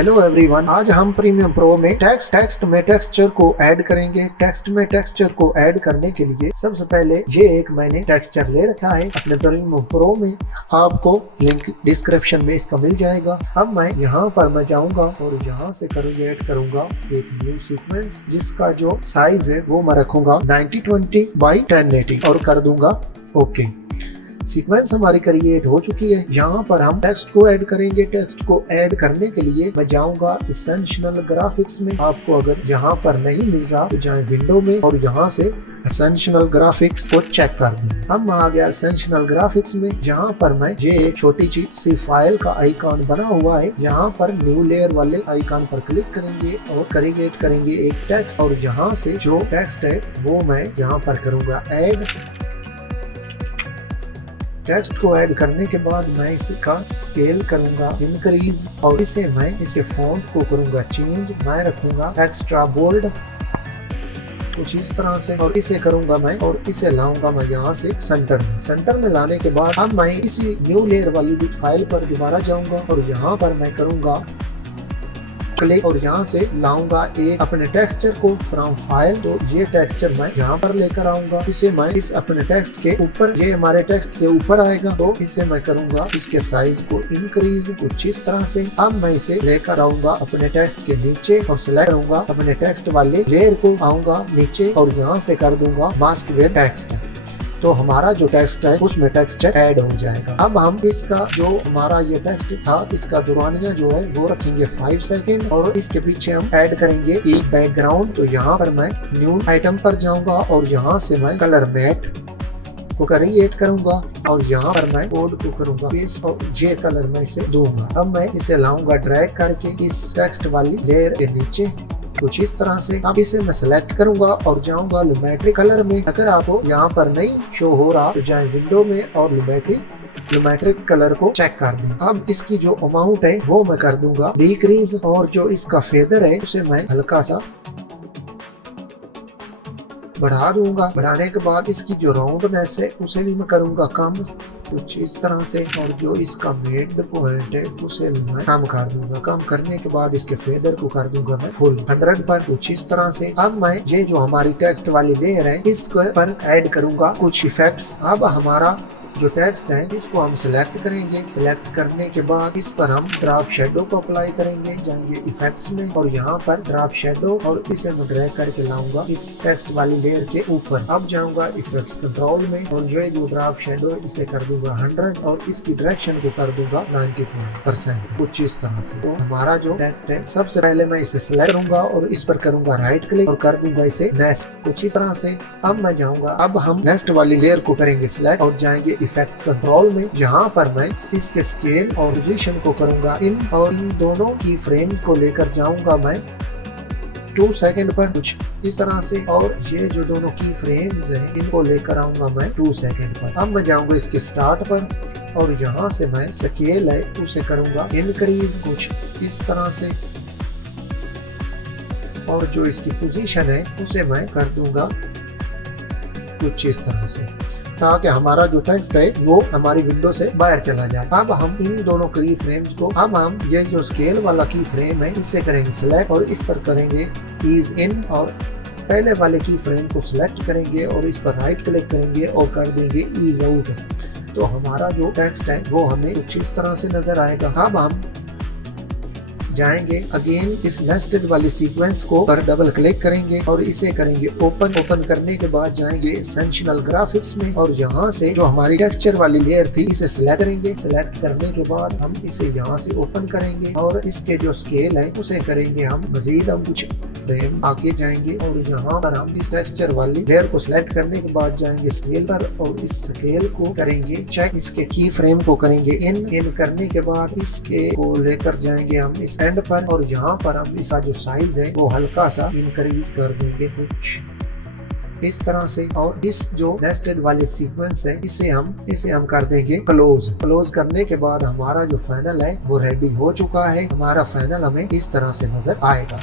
Hello everyone, आज हम premium pro में टेक्स्ट में टेक्सचर को ऐड करेंगे। टेक्स्ट में टेक्सचर को ऐड करने के लिए सबसे पहले ये एक मैंने टेक्सचर ले रखा है अपने प्रीमियम प्रो में। आपको लिंक डिस्क्रिप्शन में इसका मिल जाएगा। अब मैं यहाँ पर मैं जाऊंगा और यहाँ से ऐड करूंगा एक न्यू सीक्वेंस, जिसका जो साइज है वो मैं रखूंगा 1920 बाई 1080 और कर दूंगा ओके। सीक्वेंस हमारी क्रिएट हो चुकी है। यहाँ पर हम टेक्स्ट को ऐड करेंगे। टेक्स्ट को ऐड करने के लिए मैं जाऊंगा एसेंशियल ग्राफिक्स में। आपको अगर यहाँ पर नहीं मिल रहा तो जाए विंडो में और यहाँ से एसेंशियल ग्राफिक्स को चेक कर दें। अब मैं आ गया एसेंशियल ग्राफिक्स में। जहाँ पर मैं ये एक छोटी सी फाइल का आइकॉन बना हुआ है, यहाँ पर न्यू लेयर वाले आइकॉन पर क्लिक करेंगे और क्रिएट करेंगे एक टेक्स्ट। और यहाँ से जो टेक्स्ट है वो मैं यहाँ पर करूँगा ऐड। टेक्स्ट को ऐड करने के बाद मैं इसका स्केल करूंगा इंक्रीज और इसे फॉन्ट को करूंगा चेंज। मैं रखूंगा एक्स्ट्रा बोल्ड कुछ इस तरह से और इसे करूंगा मैं और इसे लाऊंगा मैं यहाँ से सेंटर में लाने के बाद अब मैं इसी न्यू लेयर वाली फाइल पर दोबारा जाऊंगा और यहाँ पर मैं करूंगा क्लिक और यहाँ से लाऊंगा एक अपने टेक्सचर को फ्रॉम फाइल। तो ये टेक्सचर मैं यहाँ पर लेकर आऊंगा। इसे मैं इस अपने टेक्स्ट के ऊपर, ये हमारे टेक्स्ट के ऊपर आएगा तो इसे मैं करूंगा इसके साइज को इंक्रीज कुछ इस तरह से। अब मैं इसे लेकर आऊंगा अपने टेक्स्ट के नीचे और सिलेक्ट करूंगा अपने टेक्स्ट वाले लेयर को, आऊंगा नीचे और यहाँ से कर दूंगा मास्क विद टेक्स्ट। तो हमारा जो टेक्स्ट है उसमें टेक्सचर ऐड हो जाएगा। अब हम इसका जो हमारा ये टेक्स्ट था इसका दुरानिया जो है वो रखेंगे 5 सेकंड और इसके पीछे हम ऐड करेंगे एक बैकग्राउंड। तो यहाँ पर मैं न्यू आइटम पर जाऊंगा और यहाँ से मैं कलर मैट को क्रिएट करूंगा और यहाँ पर मैं कोड को करूंगा पेस्ट और ये कलर मैं इसे दूंगा। अब मैं इसे लाऊंगा ड्रैग करके इस टेक्स्ट वाली लेयर के नीचे कुछ इस तरह से। अब इसे मैं सिलेक्ट करूंगा और जाऊंगा लुमेट्रिक कलर में। अगर आपको यहाँ पर नहीं शो हो रहा तो जाए विंडो में और लुमेट्रिक कलर को चेक कर दें। अब इसकी जो अमाउंट है वो मैं कर दूंगा डिक्रीज और जो इसका फेदर है उसे मैं हल्का सा बढ़ा दूंगा। बढ़ाने के बाद इसकी जो राउंडनेस है उसे भी मैं करूंगा कम कुछ इस तरह से और जो इसका मिड पॉइंट है उसे मैं कम कर दूंगा। कम करने के बाद इसके फेदर को कर दूंगा मैं फुल 100 पर कुछ इस तरह से। अब मैं ये जो हमारी टेक्स्ट वाली लेयर है इसको पर ऐड करूंगा कुछ इफेक्ट्स। अब हमारा जो टेक्स्ट है इसको हम सिलेक्ट करेंगे। सिलेक्ट करने के बाद इस पर हम ड्रॉप शेडो को अप्लाई करेंगे। जाएंगे इफेक्ट्स में और यहाँ पर ड्रॉप शेडो और इसे मैं ड्रैग करके लाऊंगा इस टेक्स्ट वाली लेयर के ऊपर। अब जाऊंगा इफेक्ट्स कंट्रोल में और ये जो ड्रॉप शेडो इसे कर दूंगा 100 और इसकी डायरेक्शन को कर दूंगा 90% कुछ इस तरह से। तो हमारा जो टेक्स्ट है सबसे पहले मैं इसे सिलेक्ट करूंगा और इस पर करूंगा राइट क्लिक और कर दूंगा इसे नेक्स्ट कुछ इस तरह से। अब मैं जाऊंगा, अब हम नेक्स्ट वाली लेयर को करेंगे सिलेक्ट और जाएंगे इफेक्ट्स कंट्रोल में। यहाँ पर मैं इसके स्केल और पोजीशन को करूंगा इन और इन दोनों की फ्रेम्स को लेकर जाऊंगा मैं 2 सेकंड पर कुछ इस तरह से और ये जो दोनों की फ्रेम्स हैं इनको लेकर आऊंगा मैं 2 सेकंड पर। अब मैं जाऊंगा इसके स्टार्ट पर और यहाँ से मैं स्केल है उसे करूंगा इंक्रीज कुछ इस तरह से और जो इसकी पोजीशन है उसे मैं कर दूंगा कुछ इस तरह से ताकि हमारा जो टेक्स्ट है वो हमारी विंडो से बाहर चला जाए। अब हम इन दोनों की फ्रेम्स को, अब हम ये जो स्केल वाला की फ्रेम है इससे करेंगे सिलेक्ट और इस पर करेंगे ईज इन और पहले वाले की फ्रेम को सिलेक्ट करेंगे और इस पर राइट क्लिक करेंगे और कर देंगे ईज आउट। तो हमारा जो टेक्स्ट है वो हमें कुछ इस तरह से नजर आएगा। अब हम जाएंगे अगेन इस नेस्टेड वाली सीक्वेंस को पर डबल क्लिक करेंगे और इसे करेंगे ओपन करने के बाद जाएंगे एसेंशियल ग्राफिक्स में और यहाँ से जो हमारी टेक्सचर वाली लेयर थी इसे सिलेक्ट करेंगे। सिलेक्ट करने के बाद हम इसे यहाँ से ओपन करेंगे और इसके जो स्केल है उसे करेंगे हम मजीद हम कुछ फ्रेम आगे जाएंगे और यहाँ पर हम इस टेक्सचर वाली लेयर को सिलेक्ट करने के बाद जाएंगे स्केल पर और इस स्केल को करेंगे चेक। इसके की फ्रेम को करेंगे इन करने के बाद इसके को लेकर जाएंगे हम इस एंड पर और यहाँ पर हम इसका जो साइज है वो हल्का सा इंक्रीज कर देंगे कुछ इस तरह से। और इस जो नेस्टेड वाले सीक्वेंस है इसे हम कर देंगे क्लोज करने के बाद हमारा जो फाइनल है वो रेडी हो चुका है। हमारा फाइनल हमें इस तरह से नजर आएगा।